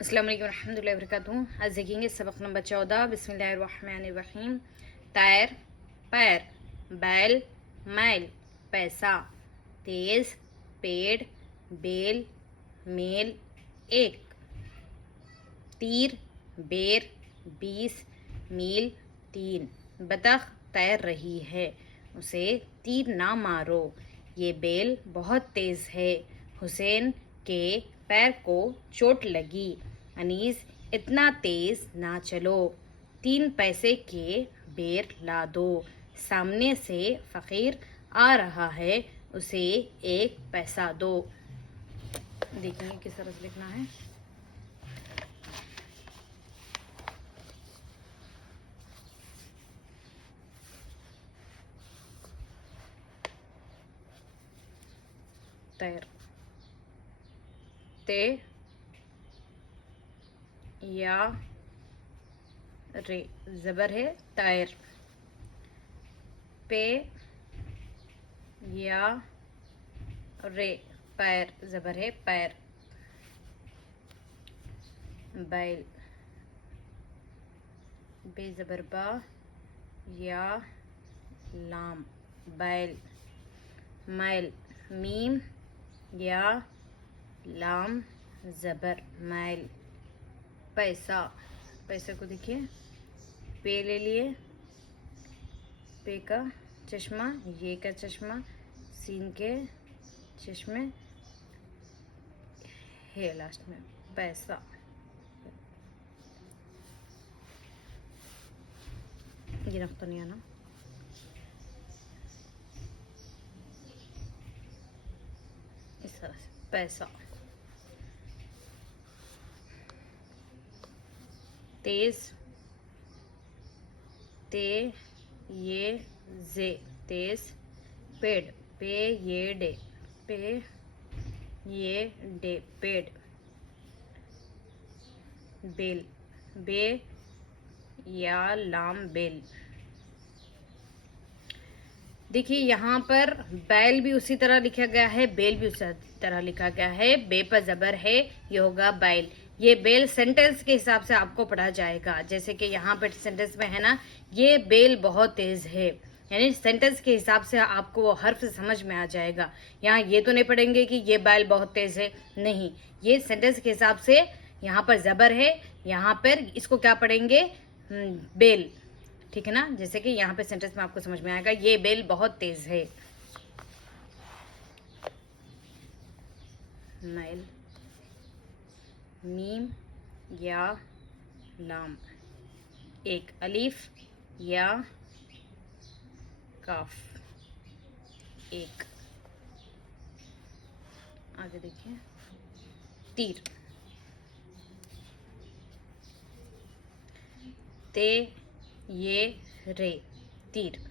अस्सलाम वालेकुम रहमतुल्लाहि व बरकातुहू। आज देखेंगे सबक नंबर 14। बिस्मिल्लाहिर्रहमानिर्रहीम। टायर, पैर, बैल, मैल, पैसा, तेज, पेड़, बेल, मेल, एक, तीर, बेर, 20, मील, 3। बतख तैर रही है, उसे तीर ना मारो। ये बेल बहुत तेज है, हुसैन के पैर को चोट लगी। अनीस, इतना तेज ना चलो, 3 पैसे के बेर ला दो। सामने से फकीर आ रहा है, उसे 1 पैसा दो। देखिए किस तरह से लिखना है। तैर, ते या रे जबर है टायर। पे या रे पैर जबर है पैर। बैल, बे जबर बा या लाम बैल। मैल, मीम या लाम जबर मैल। पैसा, पैसे को देखिए, पे ले लिए, पे का चश्मा, ये का चश्मा, सीन के चश्मे, है लास्ट में पैसा। ये नक्ता नहीं आना। इस तरह से पैसा। तेज, ते ये जे तेज। पेड़, पे ये डे, पे ये डे पेड़। बेल, बे या लाम बेल। देखिए यहाँ पर बैल भी उसी तरह लिखा गया है, बेल भी उसी तरह लिखा गया है। बे पर जबर है, ये होगा बैल। ये बेल सेंटेंस के हिसाब से आपको पढ़ा जाएगा। जैसे कि यहाँ पर सेंटेंस में है ना, ये बेल बहुत तेज है, यानी सेंटेंस के हिसाब से आपको वो हर्फ समझ में आ जाएगा। यहाँ ये तो नहीं पढ़ेंगे कि ये बैल बहुत तेज है, नहीं, ये सेंटेंस के हिसाब से यहाँ पर जबर है, यहाँ पर इसको क्या पढ़ेंगे, बेल। ठीक है ना, जैसे कि यहाँ पे सेंटेंस में आपको समझ में आएगा, ये बेल बहुत तेज है। मैल, मीम या लाम, एक, अलीफ या काफ, एक। आगे देखिए, तीर, ते ये रे तीर।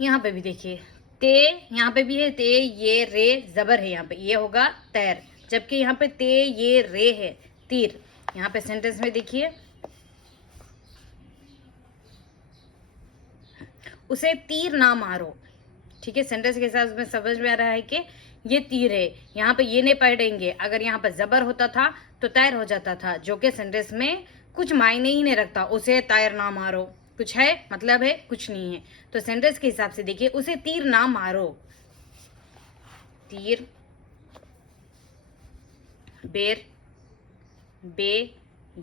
यहाँ पे भी देखिए, ते यहाँ पे भी है, ते ये रे जबर है, यहाँ पे ये होगा तैर, जबकि यहाँ पे ते ये रे है तीर। यहाँ पे सेंटेंस में देखिए, उसे तीर ना मारो। ठीक है, सेंटेंस के हिसाब में समझ में आ रहा है कि ये तीर है। यहाँ पे ये नहीं पढ़ेंगे, अगर यहाँ पे जबर होता था तो तैर हो जाता था, जो कि सेंटेंस में कुछ मायने ही नहीं रखता। उसे तैर ना मारो कुछ है, मतलब है कुछ नहीं है। तो सेंटेंस के हिसाब से देखिए, उसे तीर ना मारो। तीर, बेर, बे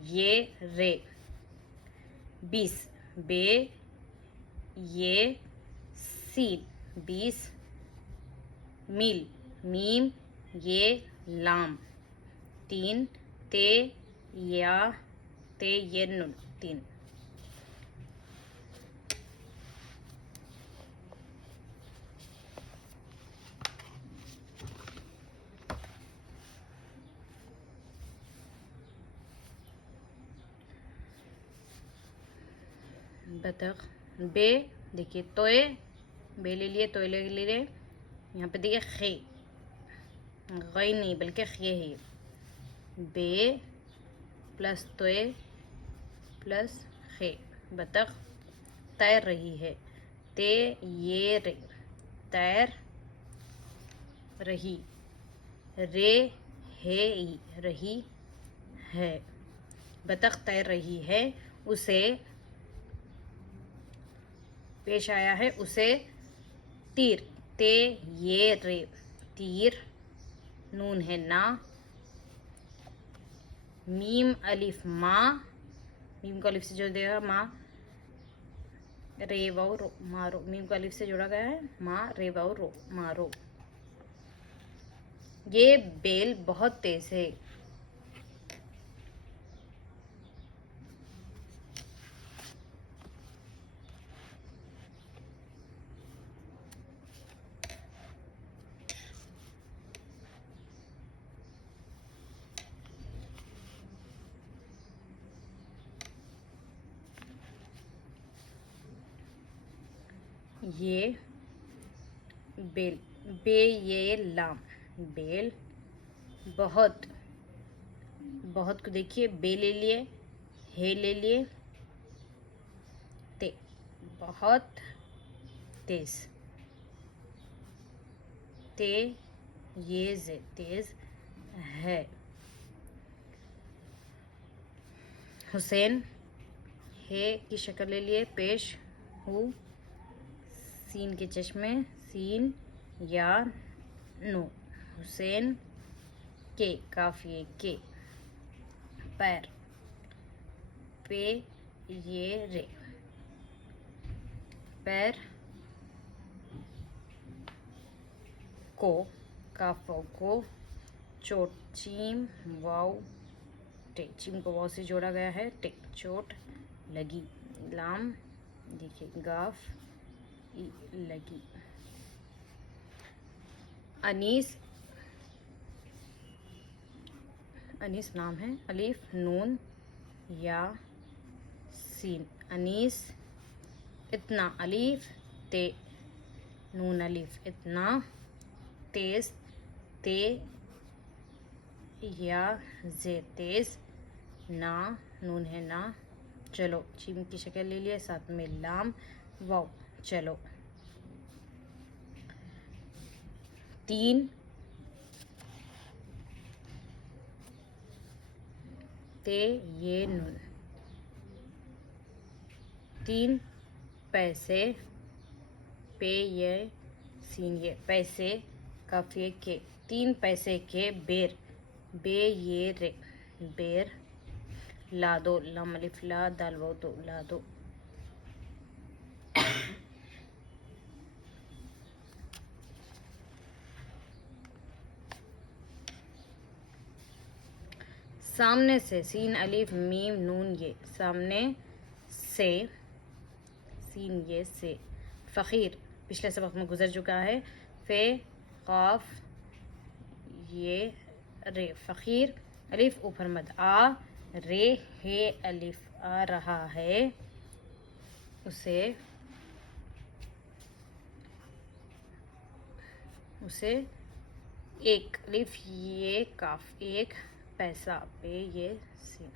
ये रे, 20, बे ये सीन, 20, मील, मीम ये लाम, 3, ते या ते ये नुन, 3। बतख, बे देखिए, तोय, बे ले लिए, तोय ले लिए। यहाँ पे देखिए खे, गई नहीं बल्कि खे है। बे प्लस तोय प्लस खे, बतख तैर रही है। ते ये रे तैर रही, रे रही है। बतख तैर रही है, उसे पेश आया है उसे तीर। ते ये रे तीर, नून है ना, मीम अलिफ माँ, मीम को अलिफ से जोड़ देगा माँ, रे वाओ रो मारो, मीम को अलिफ से जोड़ा गया है माँ, रे वाओ रो मारो। ये बेल बहुत तेज है। ये बेल, बे ये लाम, बेल बहुत, बहुत को देखिए, बे ले लिए, हे ले लिए, ते बहुत तेज, ते ये जे तेज है। हुसैन, हे की शक्ल ले लिए, पेश हु, सीन के चश्मे, सीन या नो, हुसैन के काफिए के, पैर, पे ये रे, पैर को, काफों को, चोट, चीम वाव टे, चीम को वाव से जोड़ा गया है, टे चोट लगी, लाम देखिए गाफ ई लगी। अनीस, अनीस नाम है, अलीफ नून या सीन, अनीस। इतना, अलीफ ते नून अलीफ, इतना, तेज ते या जे तेज, ना नून है ना, चलो चीम की शक्ल ले लिया, साथ में लाम वाव चलो। तीन, ते ये नून, तीन पैसे, पे ये सीन ये पैसे, काफिए के, तीन पैसे के बेर, बे ये रे बेर, ला दो, लम अलिफ ला, दाल वाव दो, ला दो। सामने से, सीन अलिफ मीम नून ये, सामने से, सीन ये से। फ़कीर पिछले सबक में गुजर चुका है, फे काफ ये रे, फ़कीर अलिफ ऊपर मद, आ रे हे अलिफ आ रहा है, उसे, उसे एक, अलिफ ये काफ एक, पैसा पे ये सीन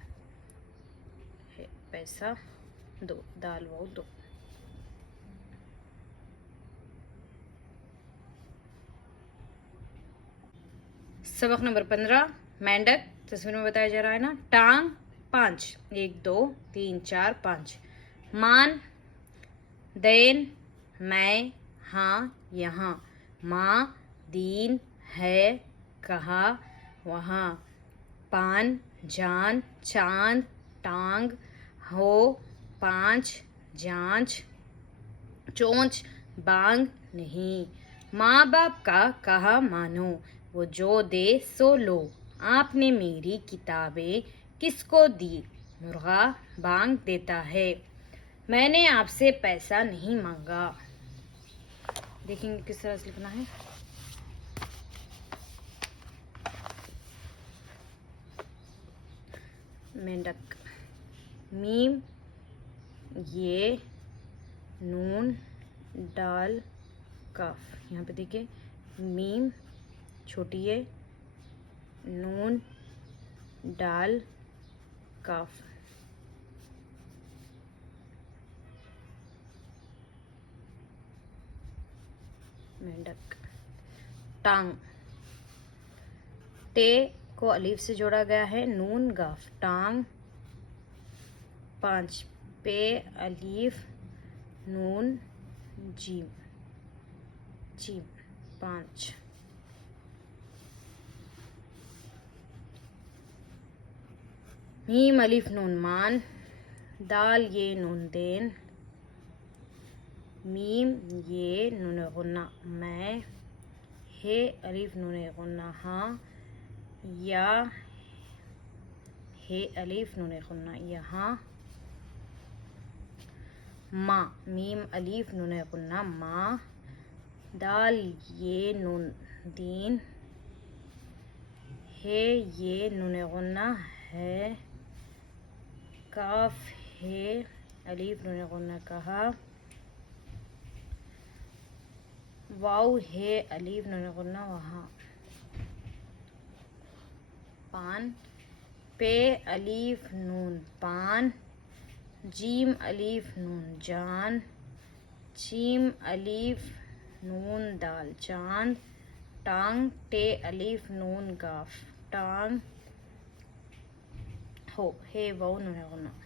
है, पैसा दो, दाल वाव दो। सबक नंबर 15, मेंढक तस्वीर में बताया जा रहा है ना, टांग 5, 1 2 3 4 5, मान, दैन मैं हाँ यहाँ, माँ दीन है कहाँ वहाँ, पान जान चांद, टांग हो, पाँच जांच, चोंच बांग नहीं, माँ बाप का कहा मानो, वो जो दे सो लो, आपने मेरी किताबें किसको दी, मुर्गा बांग देता है, मैंने आपसे पैसा नहीं मांगा। देखेंगे किस तरह से लिखना है। मेंढक, मीम ये नून डाल काफ, यहाँ पे देखिए मीम छोटी है, नून डाल काफ, मेंढक। टांग, ते को अलीफ से जोड़ा गया है, नून गाफ, टांग। 5 पे अलीफ नून जीम, जीम 5। मीम अलीफ नून मान, दाल ये नून देन, मीम ये नून गुन्ना मैं, हे अलीफ नून गुन्ना हाँ, या हे अलीफ नून गुन्ना यहाँ, मा मीम अलीफ नून गुन्ना माँ, दाल ये नून दीन, हे ये नून गुन्ना है, काफ है अलीफ नून गुन्ना कहा, वाव है अलीफ नून गुन्ना वहाँ। पान पे अलीफ नून पान, जीम अलीफ नून जान, चीम अलीफ नून दाल चांद, टांग टे अलीफ नून गाफ टांग, हो हे वाव नून गुन्ना।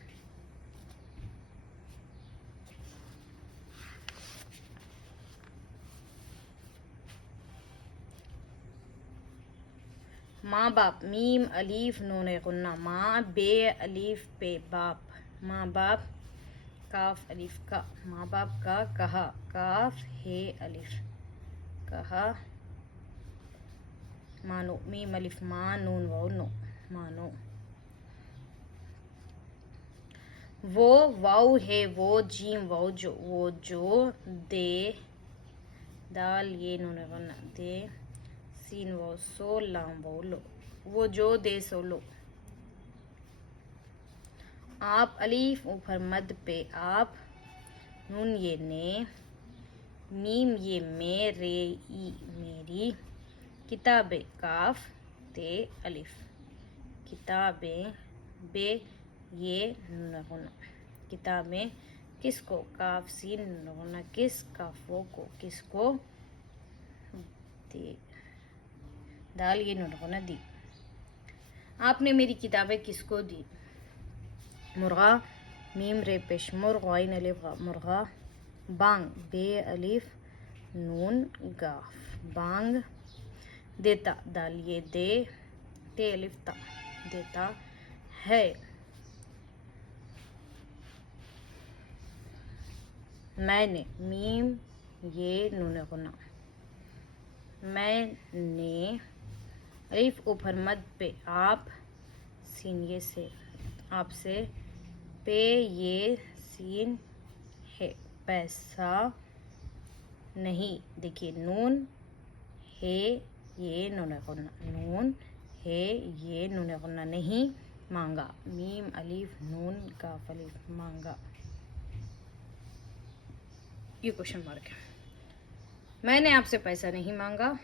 माँ बाप मीम अलीफ नून गुन्ना माँ, बे अलीफ पे बाप माँ बाप, काफ अलीफ का माँ बाप का कहा, काफ हे अलीफ कहा, मानो मीम अलीफ माँ नून वाव नो मानो, वो वाव है वो, जीम वाव जो वो जो, दे दाल ये नून गुन्ना दे, सीन वाव सो, लाम वाव लो वो जो दे सो लो। आप अलीफ ऊपर मद पे आप, नून ये ने, मीम ये मेरे ई मेरी, किताबे काफ ते अलीफ, किताबें बे ये नून गुन्ना, किताबें किसको, काफ सीन नून गुन्ना किस, काफ वो को किसको, दे दाल ये नून गुन्ना दी। आपने मेरी किताबें किसको दी, मुर्गा मीम रे पेश मुर्ग आइन अलिफ मुर्गा, बांग बे अलिफ नून गाफ बांग, देता दाल ये दे, ते अलिफ ता देता है, मैंने मीम ये नून गुन्ना, मैंने अलिफ ऊपर मद पे आप, सीन ये से आपसे, पे ये सीन है पैसा नहीं, देखिए नून है ये नून गुन्ना, नून है ये नून गुन्ना नहीं मांगा, मीम अलीफ नून काफ अलीफ मांगा, ये क्वेश्चन मार्क है। मैंने आपसे पैसा नहीं मांगा,